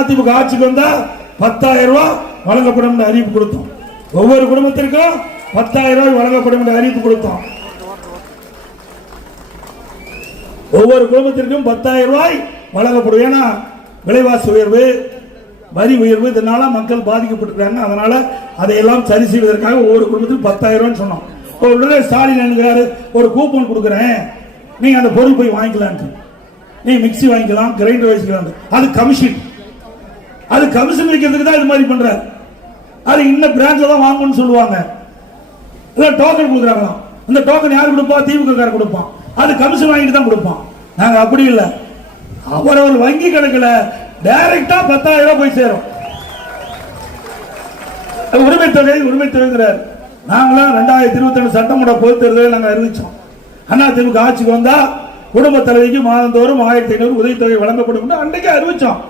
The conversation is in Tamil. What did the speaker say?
அதிமுக ஆட்சிக்கு வந்தா 10,000 ரூபாய் வழங்கப்படும் அறிவிப்பு கொடுத்தோம். ஒவ்வொரு குடும்பத்திற்கும் 10,000 ரூபாய் வழங்கப்படும் அறிவிப்பு கொடுத்தோம். ஒவ்வொரு குடும்பத்திற்கும் 10,000 ரூபாய் வழங்கப்படும். ஏன்னா விலைவாசி உயர்வு, வரி உயர்வு, இதனால மக்கள் பாதிக்கப்பட்டிருக்காங்க. அதனால அதையெல்லாம் சரி செய்வதற்காக ஒவ்வொரு குடும்பத்திற்கும் 10,000 ரூபாய் சொன்னோம். உடனே ஸ்டாலின் என்கிறாரு, ஒரு கூப்பன் கொடுக்குறேன், நீங்க அந்த பொருள் போய் வாங்கிக்கலாம், நீ மிக்சி வாங்கிக்கலாம், கிரைண்டர் வாங்கிக்கலாம். அது கமிஷன், அது கமிஷன் வைக்கிறதுக்கு தான் இது மாதிரி பண்ற. அது இன்னும் பிரான்ச்ல தான் வாங்கணும்னு சொல்லுவாங்க. டோக்கன் கொடுக்குறாங்க. அந்த டோக்கன் யாரு கொடுப்பா? திமுக காரர் கொடுப்பான். அது கமிஷன் வாங்கிட்டு தான் கொடுப்பான். நாங்க அப்படி இல்லை, அவரவர் வங்கி கணக்குல டைரக்டா 10,000 ரூபாய் போய் சேரும். உரிமை தொகைங்கிறார். நாங்களாம் 2022 சட்டமன்ற பொதுத் தேர்தலில் நாங்கள் அறிவிச்சோம். அதிமுக ஆட்சிக்கு வந்தா குடும்ப தலைவிக்கு மாதந்தோறும் 1,500 உதவித்தொகை வழங்கப்படும் அன்றைக்கு அறிவிச்சோம்.